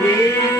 Deus.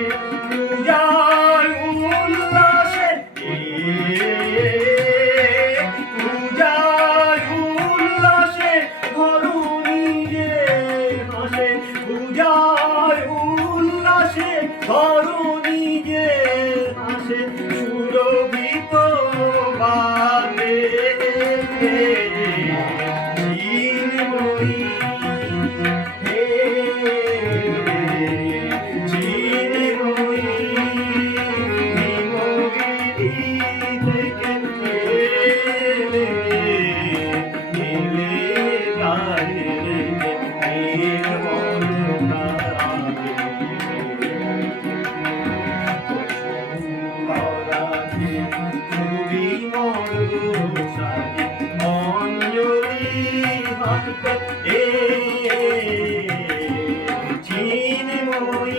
ওই